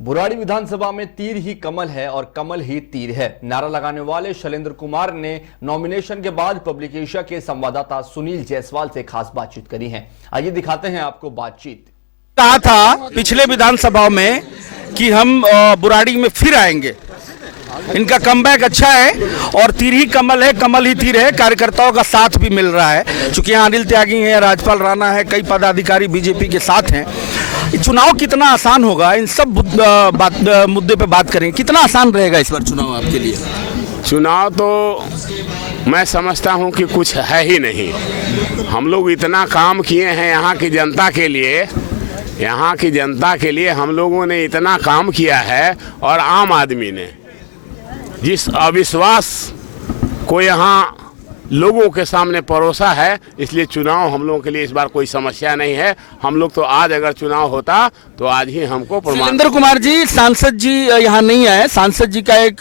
बुराड़ी विधानसभा में तीर ही कमल है और कमल ही तीर है। नारा लगाने वाले शैलेंद्र कुमार ने नॉमिनेशन के बाद पब्लिक एशिया के संवाददाता सुनील जायसवाल से खास बातचीत करी है। आइए दिखाते हैं आपको बातचीत। कहा था पिछले विधानसभा में कि हम बुराड़ी में फिर आएंगे, इनका कमबैक अच्छा है और तीर ही कमल है, कमल ही तीर है। कार्यकर्ताओं का साथ भी मिल रहा है, चूंकि यहाँ अनिल त्यागी है, राजपाल राणा है, कई पदाधिकारी बीजेपी के साथ हैं। चुनाव कितना आसान होगा, इन सब मुद्दे पे बात करें, कितना आसान रहेगा इस बार चुनाव आपके लिए? चुनाव तो मैं समझता हूं कि कुछ है ही नहीं। हम लोग इतना काम किए हैं यहाँ की जनता के लिए, यहाँ की जनता के लिए हम लोगों ने इतना काम किया है, और आम आदमी ने जिस अविश्वास को यहाँ लोगों के सामने परोसा है, इसलिए चुनाव हम लोगों के लिए इस बार कोई समस्या नहीं है। हम लोग तो आज अगर चुनाव होता तो आज ही हमको शैलेंद्र कुमार जी, सांसद जी यहाँ नहीं आए। सांसद जी का एक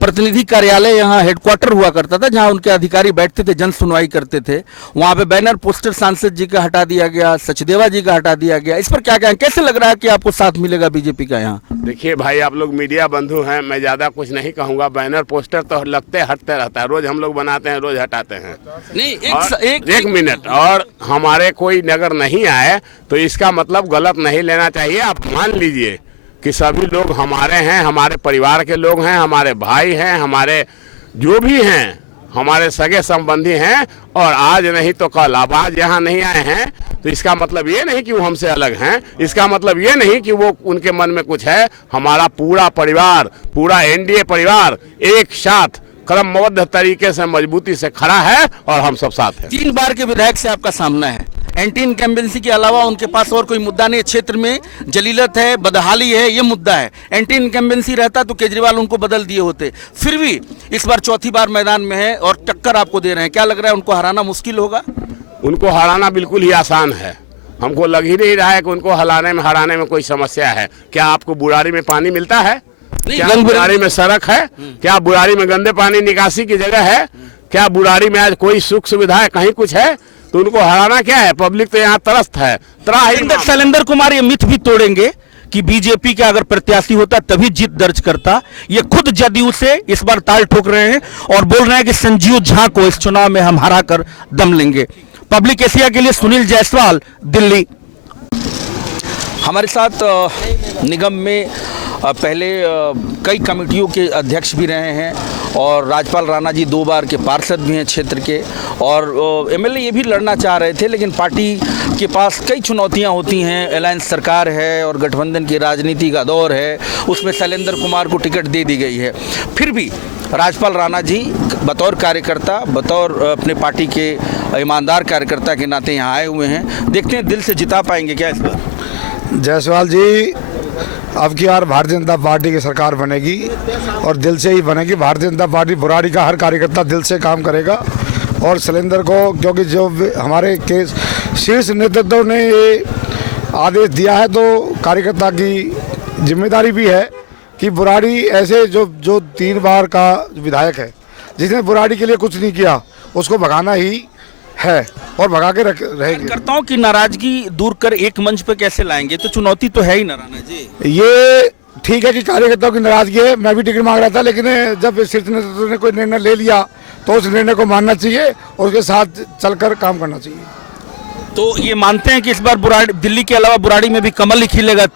प्रतिनिधि कार्यालय यहाँ हेडक्वार्टर हुआ करता था, जहाँ उनके अधिकारी बैठते थे, जन सुनवाई करते थे। वहाँ पे बैनर पोस्टर सांसद जी का हटा दिया गया, सचदेवा जी का हटा दिया गया। इस पर क्या कहें, कैसे लग रहा है कि आपको साथ मिलेगा बीजेपी का यहाँ? देखिए भाई, आप लोग मीडिया बंधु हैं, मैं ज़्यादा कुछ नहीं कहूँगा। बैनर पोस्टर तो लगते हटते रहता है, रोज हम लोग बनाते हैं, रोज हटाते हैं। नहीं, एक मिनट, और हमारे कोई नगर नहीं आए तो इसका मतलब गलत नहीं लेना चाहिए। आप मान लीजिए कि सभी लोग हमारे हैं, हमारे परिवार के लोग हैं, हमारे भाई हैं, हमारे जो भी हैं, हमारे सगे संबंधी हैं, और आज नहीं तो कल आप आज यहाँ नहीं आए हैं तो इसका मतलब ये नहीं कि वो हमसे अलग हैं, इसका मतलब ये नहीं कि वो उनके मन में कुछ है। हमारा पूरा परिवार, पूरा एनडीए परिवार एक साथ क्रमबद्ध तरीके से मजबूती से खड़ा है और हम सब साथ हैं। 3 बार के विधायक से आपका सामना है, एंटी इनकम्बेंसी के अलावा उनके पास और कोई मुद्दा नहीं है। क्षेत्र में जलीलत है, बदहाली है, ये मुद्दा है। एंटी इनकम्बेंसी रहता तो केजरीवाल उनको बदल दिए होते। फिर भी इस बार चौथी बार मैदान में है और टक्कर आपको दे रहे हैं। क्या लग रहा है, उनको हराना मुश्किल होगा? उनको हराना बिल्कुल ही आसान है। हमको लग ही नहीं रहा है कि उनको हराने में कोई समस्या है। क्या आपको बुराड़ी में पानी मिलता है? क्या बुराड़ी में सड़क है? क्या बुराड़ी में गंदे पानी निकासी की जगह है? क्या बुराड़ी में आज कोई सुख सुविधा है? कहीं कुछ है? तो उनको हराना क्या है? पब्लिक तो यहाँ त्रस्त है। शैलेंद्र कुमार ये मिथ भी तोड़ेंगे कि बीजेपी का अगर प्रत्याशी होता तभी जीत दर्ज करता। ये खुद जदयू से इस बार ताल ठोक रहे हैं और बोल रहे हैं कि संजीव झा को इस चुनाव में हम हरा कर दम लेंगे। पब्लिक एशिया के लिए सुनील जायसवाल, दिल्ली। हमारे साथ निगम में पहले कई कमेटियों के अध्यक्ष भी रहे हैं और राजपाल राणा जी 2 बार के पार्षद भी हैं क्षेत्र के, और एमएलए ये भी लड़ना चाह रहे थे, लेकिन पार्टी के पास कई चुनौतियां होती हैं। अलायंस सरकार है और गठबंधन की राजनीति का दौर है, उसमें शैलेंद्र कुमार को टिकट दे दी गई है। फिर भी राजपाल राणा जी बतौर कार्यकर्ता, बतौर अपने पार्टी के ईमानदार कार्यकर्ता के नाते यहाँ आए हुए हैं। देखते हैं दिल से जिता पाएंगे क्या इस बार? जायसवाल जी, अब की बार भारतीय जनता पार्टी की सरकार बनेगी और दिल से ही बनेगी। भारतीय जनता पार्टी बुराड़ी का हर कार्यकर्ता दिल से काम करेगा, और शैलेंद्र को, क्योंकि जो हमारे के शीर्ष नेतृत्व ने ये आदेश दिया है, तो कार्यकर्ता की जिम्मेदारी भी है कि बुराड़ी ऐसे जो 3 बार का विधायक है, जिसने बुराड़ी के लिए कुछ नहीं किया, उसको भगाना ही है और भगा के रहेंगे। कार्यकर्ताओं की नाराजगी दूर कर एक मंच पे कैसे लाएंगे? तो चुनौती तो है ही ना राणा जी। ये ठीक है कि कार्यकर्ताओं की नाराजगी है, मैं भी टिकट मांग रहा था, लेकिन जब शीर्ष नेतृत्व ने कोई निर्णय ले लिया तो उस निर्णय को मानना चाहिए और उसके साथ चलकर काम करना चाहिए। तो ये मानते हैं कि इस बार बुराड़ी, दिल्ली के अलावा बुराड़ी में भी कमल ही खिलेगा?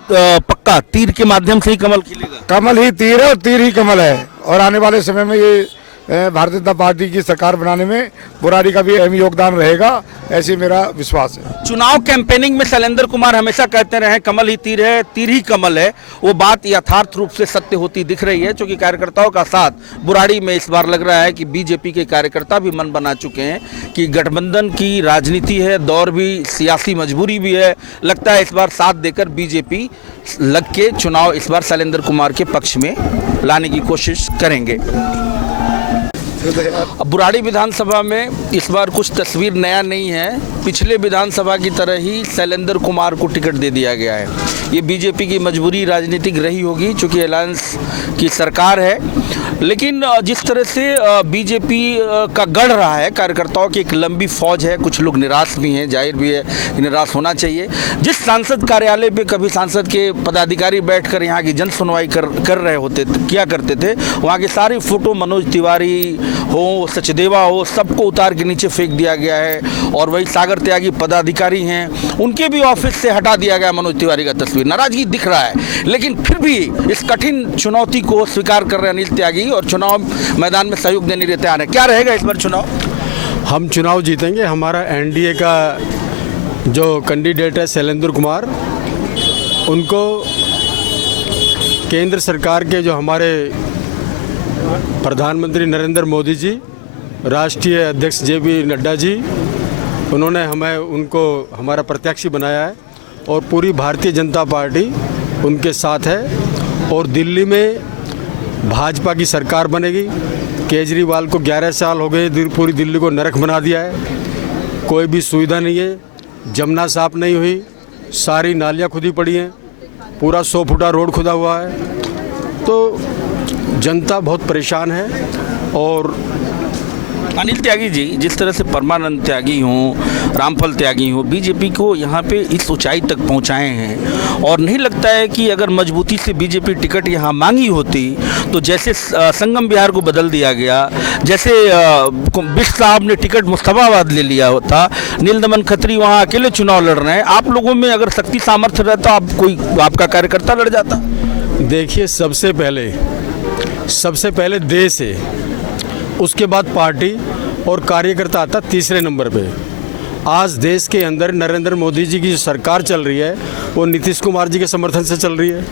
पक्का तीर के माध्यम से ही कमल खिलेगा? कमल ही तीर है और तीर ही कमल है, और आने वाले समय में ये भारतीय जनता पार्टी की सरकार बनाने में बुराड़ी का भी अहम योगदान रहेगा, ऐसी मेरा विश्वास है। चुनाव कैंपेनिंग में शैलेंद्र कुमार हमेशा कहते रहे कमल ही तीर है, तीर ही कमल है। वो बात यथार्थ रूप से सत्य होती दिख रही है, क्योंकि कार्यकर्ताओं का साथ बुराड़ी में इस बार लग रहा है कि बीजेपी के कार्यकर्ता भी मन बना चुके हैं कि गठबंधन की राजनीति है, दौर भी, सियासी मजबूरी भी है। लगता है इस बार साथ देकर बीजेपी लग के चुनाव इस बार शैलेंद्र कुमार के पक्ष में लाने की कोशिश करेंगे। बुराड़ी विधानसभा में इस बार कुछ तस्वीर नया नहीं है। पिछले विधानसभा की तरह ही शैलेंद्र कुमार को टिकट दे दिया गया है। ये बीजेपी की मजबूरी राजनीतिक रही होगी, चूंकि अलायंस की सरकार है। लेकिन जिस तरह से बीजेपी का गढ़ रहा है, कार्यकर्ताओं की एक लंबी फौज है, कुछ लोग निराश भी हैं, जाहिर भी है कि निराश होना चाहिए। जिस सांसद कार्यालय पे कभी सांसद के पदाधिकारी बैठकर यहाँ की जन सुनवाई कर रहे होते किया करते थे, वहाँ की सारी फोटो मनोज तिवारी हो, सचदेवा हो, सबको उतार के नीचे फेंक दिया गया है। और वही सागर त्यागी पदाधिकारी हैं, उनके भी ऑफिस से हटा दिया गया मनोज तिवारी का तस्वीर। नाराजगी दिख रहा है, लेकिन फिर भी इस कठिन चुनौती को स्वीकार कर रहे हैं अनिल त्यागी और चुनाव मैदान में सहयोग देने के लिए तैयार है। क्या रहेगा इस बार चुनाव? हम चुनाव जीतेंगे। हमारा एनडीए का जो कैंडिडेट है शैलेंद्र कुमार, उनको केंद्र सरकार के जो हमारे प्रधानमंत्री नरेंद्र मोदी जी, राष्ट्रीय अध्यक्ष JP नड्डा जी, उन्होंने उनको हमारा प्रत्याशी बनाया है और पूरी भारतीय जनता पार्टी उनके साथ है। और दिल्ली में भाजपा की सरकार बनेगी। केजरीवाल को 11 साल हो गए, पूरी दिल्ली को नरक बना दिया है। कोई भी सुविधा नहीं है, जमुना साफ नहीं हुई, सारी नालियाँ खुदी पड़ी हैं, पूरा 100 फुटा रोड खुदा हुआ है। तो जनता बहुत परेशान है। और अनिल त्यागी जी, जिस तरह से परमानंद त्यागी हों, रामफल त्यागी हों, बीजेपी को यहाँ पे इस ऊंचाई तक पहुँचाए हैं, और नहीं लगता है कि अगर मजबूती से बीजेपी टिकट यहाँ मांगी होती तो जैसे संगम बिहार को बदल दिया गया, जैसे बिष्ट साहब ने टिकट मुस्तफाबाद ले लिया होता, नीलदमन खत्री वहाँ अकेले चुनाव लड़ रहे हैं, आप लोगों में अगर शक्ति सामर्थ्य रहता, आपका कार्यकर्ता लड़ जाता। देखिए, सबसे पहले देश है, उसके बाद पार्टी और कार्यकर्ता आता तीसरे नंबर पे। आज देश के अंदर नरेंद्र मोदी जी की जो सरकार चल रही है वो नीतीश कुमार जी के समर्थन से चल रही है,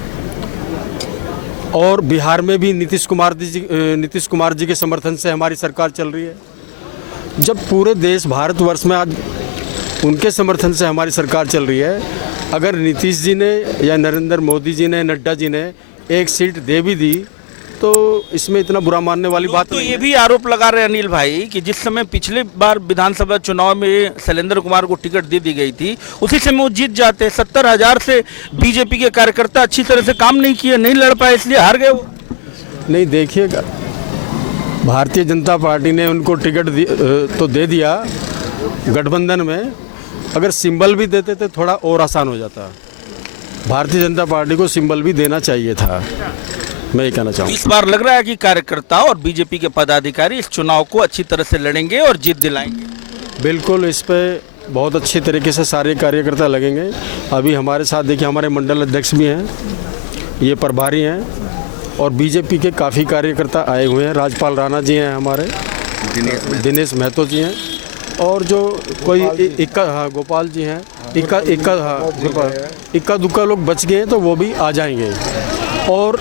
और बिहार में भी नीतीश कुमार जी के समर्थन से हमारी सरकार चल रही है। जब पूरे देश भारतवर्ष में आज उनके समर्थन से हमारी सरकार चल रही है, अगर नीतीश जी ने या नरेंद्र मोदी जी ने, नड्डा जी ने एक सीट दे भी दी तो इसमें इतना बुरा मानने वाली बात तो ये भी आरोप लगा रहे अनिल भाई कि जिस समय पिछले बार विधानसभा चुनाव में शैलेंद्र कुमार को टिकट दे दी गई थी, उसी समय वो जीत जाते। 70,000 से बीजेपी के कार्यकर्ता अच्छी तरह से काम नहीं किए, नहीं लड़ पाए, इसलिए हार गए वो। नहीं, देखिएगा, भारतीय जनता पार्टी ने उनको टिकट तो दे दिया गठबंधन में, अगर सिंबल भी देते तो थोड़ा और आसान हो जाता। भारतीय जनता पार्टी को सिंबल भी देना चाहिए था, मैं ये कहना चाहूँगा। इस बार लग रहा है कि कार्यकर्ता और बीजेपी के पदाधिकारी इस चुनाव को अच्छी तरह से लड़ेंगे और जीत दिलाएंगे। बिल्कुल, इस पे बहुत अच्छी तरीके से सारे कार्यकर्ता लगेंगे। अभी हमारे साथ देखिए, हमारे मंडल अध्यक्ष भी हैं, ये प्रभारी हैं, और बीजेपी के काफ़ी कार्यकर्ता आए हुए हैं। राजपाल राणा जी हैं, हमारे दिनेश महतो जी हैं, और जो कोई गोपाल जी हैं, इक्का दुक्का लोग बच गए हैं, तो वो भी आ जाएंगे। और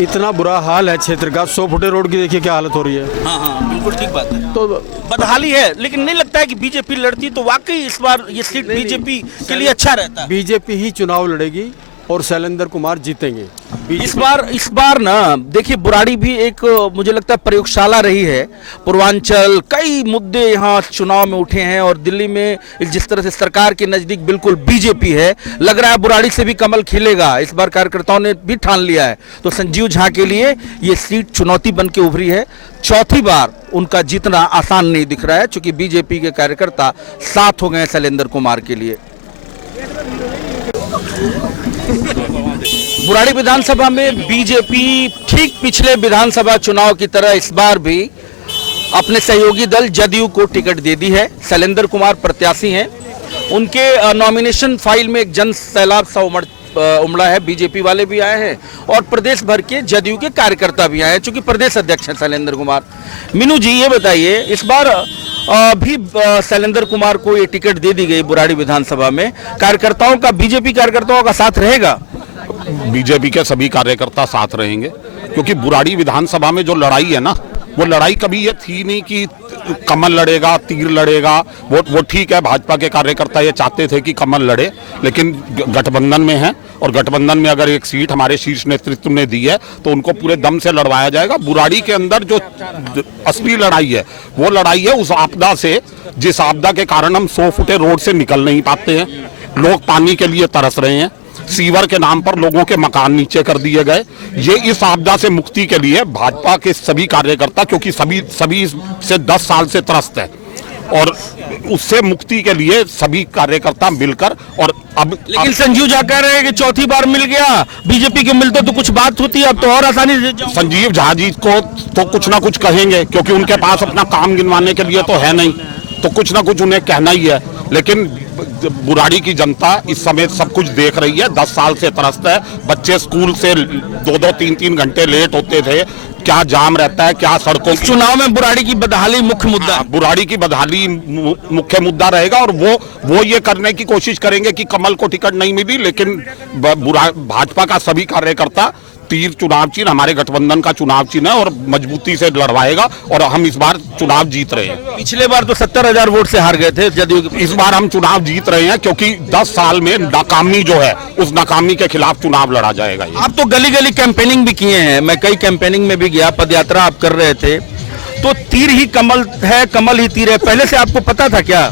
इतना बुरा हाल है क्षेत्र का, 100 फुटे रोड की देखिए क्या हालत हो रही है। हाँ, बिल्कुल ठीक बात है। तो बदहाली है, लेकिन नहीं लगता है कि बीजेपी लड़ती तो वाकई इस बार ये सीट बीजेपी के लिए अच्छा रहता। बीजेपी ही चुनाव लड़ेगी और शैलेंद्र कुमार जीतेंगे इस बार ना। देखिए, बुराड़ी भी एक मुझे लगता है प्रयोगशाला रही है। पूर्वांचल कई मुद्दे यहाँ चुनाव में उठे हैं, और दिल्ली में जिस तरह से सरकार के नजदीक बिल्कुल बीजेपी है, लग रहा है बुराड़ी से भी कमल खिलेगा। इस बार कार्यकर्ताओं ने भी ठान लिया है, तो संजीव झा के लिए ये सीट चुनौती बन के उभरी है। चौथी बार उनका जीतना आसान नहीं दिख रहा है, चूंकि बीजेपी के कार्यकर्ता साथ हो गए शैलेंद्र कुमार के लिए। बुराड़ी विधानसभा में बीजेपी ठीक पिछले विधानसभा चुनाव की तरह इस बार भी अपने सहयोगी दल जदयू को टिकट दे दी है। शैलेंद्र कुमार प्रत्याशी हैं, उनके नॉमिनेशन फाइल में एक जन सैलाब सा उमड़ा है। बीजेपी वाले भी आए हैं और प्रदेश भर के जदयू के कार्यकर्ता भी आए हैं, चूंकि प्रदेश अध्यक्ष हैं शैलेंद्र कुमार। मीनू जी, ये बताइए, इस बार भी शैलेंद्र कुमार को ये टिकट दे दी गई बुराड़ी विधानसभा में, कार्यकर्ताओं का, बीजेपी कार्यकर्ताओं का साथ रहेगा? बीजेपी के सभी कार्यकर्ता साथ रहेंगे, क्योंकि बुराड़ी विधानसभा में जो लड़ाई है ना, वो लड़ाई कभी ये थी नहीं कि कमल लड़ेगा, तीर लड़ेगा। वो ठीक है, भाजपा के कार्यकर्ता ये चाहते थे कि कमल लड़े, लेकिन गठबंधन में है, और गठबंधन में अगर एक सीट हमारे शीर्ष नेतृत्व ने दी है तो उनको पूरे दम से लड़वाया जाएगा। बुराड़ी के अंदर जो असली लड़ाई है, वो लड़ाई है उस आपदा से, जिस आपदा के कारण हम 100 फुटे रोड से निकल नहीं पाते हैं। लोग पानी के लिए तरस रहे हैं, सीवर के नाम पर लोगों के मकान नीचे कर दिए गए। ये इस आपदा से मुक्ति के लिए भाजपा के सभी कार्यकर्ता, क्योंकि सभी से 10 साल से त्रस्त है, और उससे मुक्ति के लिए सभी कार्यकर्ता मिलकर, और अब लेकिन संजीव झा कह रहे हैं कि चौथी बार मिल गया, बीजेपी के मिलते तो कुछ बात होती, अब तो और आसानी से संजीव झा जी को तो कुछ ना कुछ कहेंगे, क्योंकि उनके पास अपना काम गिनवाने के लिए तो है नहीं, तो कुछ ना कुछ उन्हें कहना ही है। लेकिन बुराड़ी की जनता इस समय सब कुछ देख रही है, 10 साल से त्रस्त है। बच्चे स्कूल से 2-2, 3-3 घंटे लेट होते थे, क्या जाम रहता है, क्या सड़कों। चुनाव में बुराड़ी की बदहाली मुख्य मुद्दा, बुराड़ी की बदहाली मुख्य मुद्दा रहेगा, और वो ये करने की कोशिश करेंगे कि कमल को टिकट नहीं मिली, लेकिन भाजपा का सभी कार्यकर्ता तीर चुनाव चिन्ह हमारे गठबंधन का चुनाव चिन्ह है, और मजबूती से लड़वाएगा, और हम इस बार चुनाव जीत रहे हैं। पिछले बार तो 70,000 वोट से हार गए थे जदयू। इस बार हम चुनाव जीत रहे हैं, क्योंकि 10 साल में नाकामी जो है, उस नाकामी के खिलाफ चुनाव लड़ा जाएगा। आप तो गली गली कैंपेनिंग भी किए हैं, मैं कई कैंपेनिंग में भी गया, पदयात्रा आप कर रहे थे, तो तीर ही कमल है, कमल ही तीर है, पहले से आपको पता था क्या?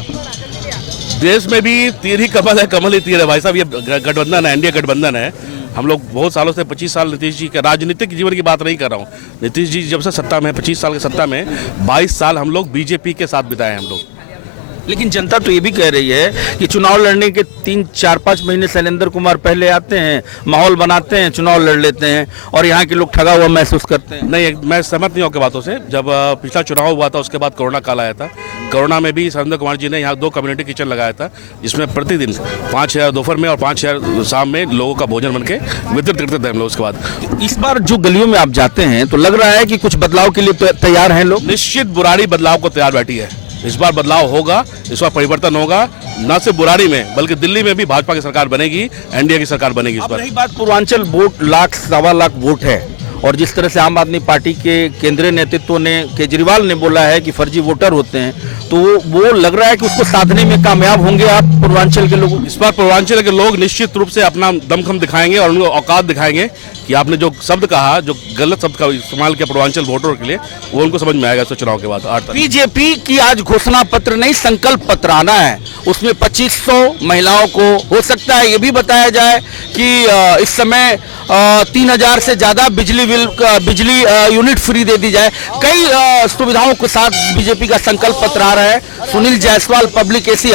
देश में भी तीर ही कमल है, कमल ही तीर है भाई साहब। ये गठबंधन है, एनडीए गठबंधन है। हम लोग बहुत सालों से 25 साल नीतीश जी के राजनीतिक जीवन की बात नहीं कर रहा हूँ। नीतीश जी जब से सत्ता में 25 साल की सत्ता में 22 साल हम लोग बीजेपी के साथ बिताए हैं हम लोग। लेकिन जनता तो ये भी कह रही है कि चुनाव लड़ने के 3-4-5 महीने शैलेंद्र कुमार पहले आते हैं, माहौल बनाते हैं, चुनाव लड़ लेते हैं, और यहाँ के लोग ठगा हुआ महसूस करते हैं। नहीं, मैं सहमत नहीं हूँ आपकी बातों से। जब पिछला चुनाव हुआ था, उसके बाद कोरोना काल आया था। कोरोना में भी शैलेंद्र कुमार जी ने यहाँ 2 कम्युनिटी किचन लगाया था, जिसमें प्रतिदिन 5,000 दोपहर में और 5,000 शाम में लोगों का भोजन बन के वितरित करते थे हम लोग। उसके बाद इस बार जो गलियों में आप जाते हैं तो लग रहा है कि कुछ बदलाव के लिए तैयार हैं लोग। निश्चित बुराड़ी बदलाव को तैयार बैठी है। इस बार बदलाव होगा, इस बार परिवर्तन होगा, न सिर्फ बुराड़ी में बल्कि दिल्ली में भी भाजपा की सरकार बनेगी, एनडीए की सरकार बनेगी इस अब बार। रही बात पूर्वांचल वोट, 1,00,000-1.25 लाख वोट है, और जिस तरह से आम आदमी पार्टी के केंद्रीय नेतृत्व ने, केजरीवाल ने बोला है कि फर्जी वोटर होते हैं, तो वो लग रहा है कि उसको साधने में कामयाब होंगे आप पूर्वांचल के लोग। इस बार पूर्वांचल के लोग निश्चित रूप से अपना दमखम दिखाएंगे और उनको औकात दिखाएंगे कि आपने जो शब्द कहा, जो गलत शब्द का इस्तेमाल किया पूर्वांचल वोटरों के लिए, वो उनको समझ में आएगा इस चुनाव के बाद 8 तारीख। बीजेपी की आज घोषणा पत्र नहीं, संकल्प पत्र आना है, उसमें 2500 महिलाओं को हो सकता है ये भी बताया जाए कि इस समय 3,000 से ज्यादा बिजली यूनिट फ्री दे दी जाए। कई सुविधाओं के साथ बीजेपी का संकल्प पत्र आ रहा है। Sunil Jaiswal, public AC.